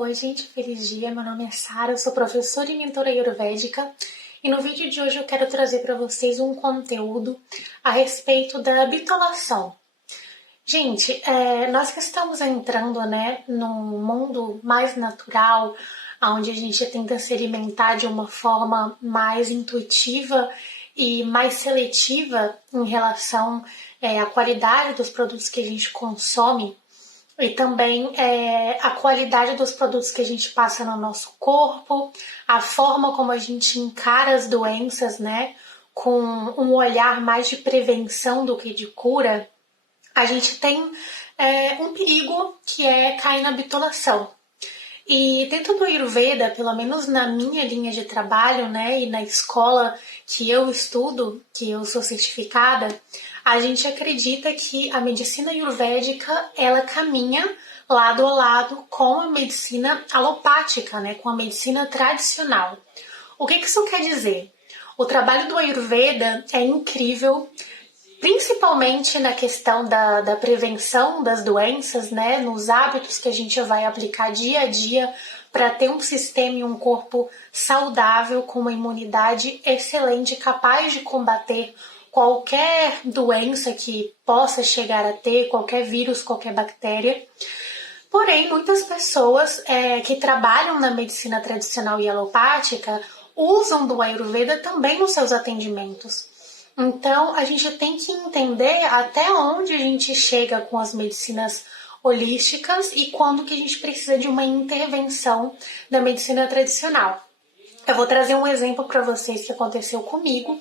Oi, gente, feliz dia. Meu nome é Sara, eu sou professora e mentora ayurvédica e no vídeo de hoje eu quero trazer para vocês um conteúdo a respeito da bitolação. Gente, nós que estamos entrando, num mundo mais natural, onde a gente tenta se alimentar de uma forma mais intuitiva e mais seletiva em relação à qualidade dos produtos que a gente consome, e também a qualidade dos produtos que a gente passa no nosso corpo, a forma como a gente encara as doenças, com um olhar mais de prevenção do que de cura, a gente tem um perigo que é cair na bitolação. E dentro do Ayurveda, pelo menos na minha linha de trabalho, e na escola que eu estudo, que eu sou certificada, a gente acredita que a medicina ayurvédica, ela caminha lado a lado com a medicina alopática, com a medicina tradicional. O que isso quer dizer? O trabalho do Ayurveda é incrível, principalmente na questão da prevenção das doenças, nos hábitos que a gente vai aplicar dia a dia para ter um sistema e um corpo saudável, com uma imunidade excelente, capaz de combater qualquer doença que possa chegar a ter, qualquer vírus, qualquer bactéria. Porém, muitas pessoas que trabalham na medicina tradicional e alopática usam do Ayurveda também nos seus atendimentos. Então, a gente tem que entender até onde a gente chega com as medicinas holísticas e quando que a gente precisa de uma intervenção da medicina tradicional. Eu vou trazer um exemplo para vocês que aconteceu comigo.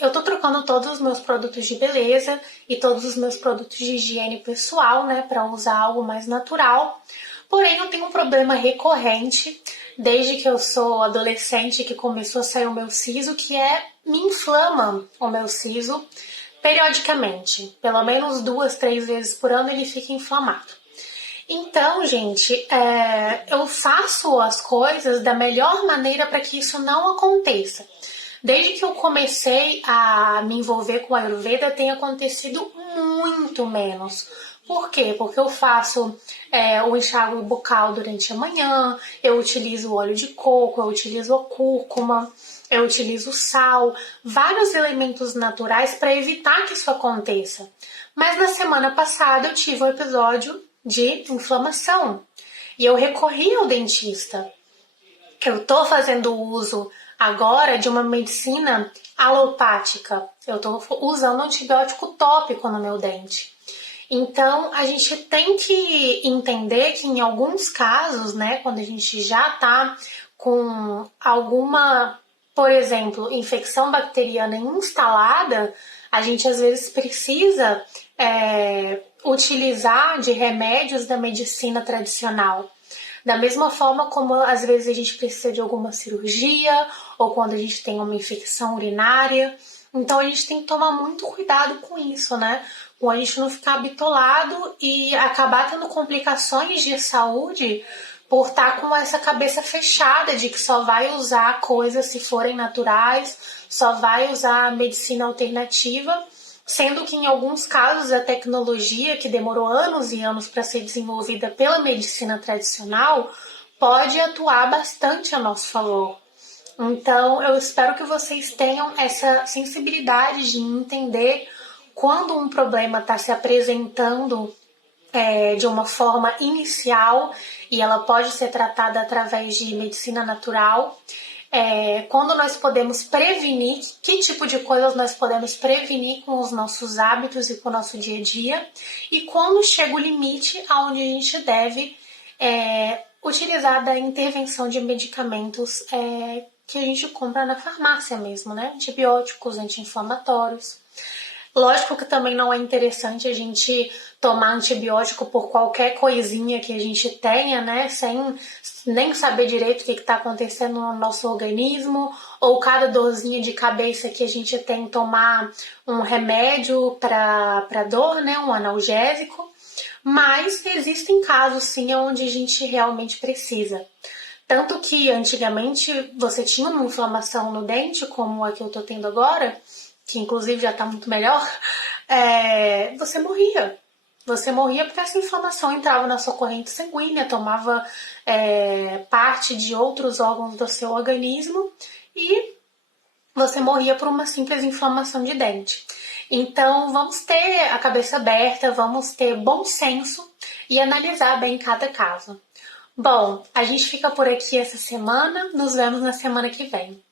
Eu tô trocando todos os meus produtos de beleza e todos os meus produtos de higiene pessoal, para usar algo mais natural. Porém, eu tenho um problema recorrente desde que eu sou adolescente, que começou a sair o meu siso, que me inflama o meu siso periodicamente. Pelo menos 2, 3 vezes por ano ele fica inflamado. Então, gente, eu faço as coisas da melhor maneira para que isso não aconteça. Desde que eu comecei a me envolver com a Ayurveda, tem acontecido muito menos. Por quê? Porque eu faço o enxágue bucal durante a manhã, eu utilizo o óleo de coco, eu utilizo a cúrcuma, eu utilizo sal, vários elementos naturais para evitar que isso aconteça. Mas na semana passada eu tive um episódio de inflamação e eu recorri ao dentista. Eu estou fazendo uso agora de uma medicina alopática. Eu estou usando antibiótico tópico no meu dente. Então, a gente tem que entender que em alguns casos, quando a gente já está com alguma, por exemplo, infecção bacteriana instalada, a gente às vezes precisa utilizar de remédios da medicina tradicional. Da mesma forma como às vezes a gente precisa de alguma cirurgia ou quando a gente tem uma infecção urinária. Então a gente tem que tomar muito cuidado com isso, Com a gente não ficar bitolado e acabar tendo complicações de saúde por estar com essa cabeça fechada de que só vai usar coisas se forem naturais, só vai usar medicina alternativa, sendo que em alguns casos a tecnologia, que demorou anos e anos para ser desenvolvida pela medicina tradicional, pode atuar bastante a nosso favor. Então, eu espero que vocês tenham essa sensibilidade de entender quando um problema está se apresentando de uma forma inicial e ela pode ser tratada através de medicina natural. Quando nós podemos prevenir, que tipo de coisas nós podemos prevenir com os nossos hábitos e com o nosso dia a dia, e quando chega o limite onde a gente deve utilizar da intervenção de medicamentos que a gente compra na farmácia mesmo, antibióticos, anti-inflamatórios. Lógico que também não é interessante a gente tomar antibiótico por qualquer coisinha que a gente tenha, sem nem saber direito o que está acontecendo no nosso organismo, ou cada dorzinha de cabeça que a gente tem tomar um remédio para dor, um analgésico. Mas existem casos sim onde a gente realmente precisa. Tanto que antigamente você tinha uma inflamação no dente, como a que eu tô tendo agora, que inclusive já tá muito melhor, você morria. Você morria porque essa inflamação entrava na sua corrente sanguínea, tomava parte de outros órgãos do seu organismo e você morria por uma simples inflamação de dente. Então, vamos ter a cabeça aberta, vamos ter bom senso e analisar bem cada caso. Bom, a gente fica por aqui essa semana, nos vemos na semana que vem.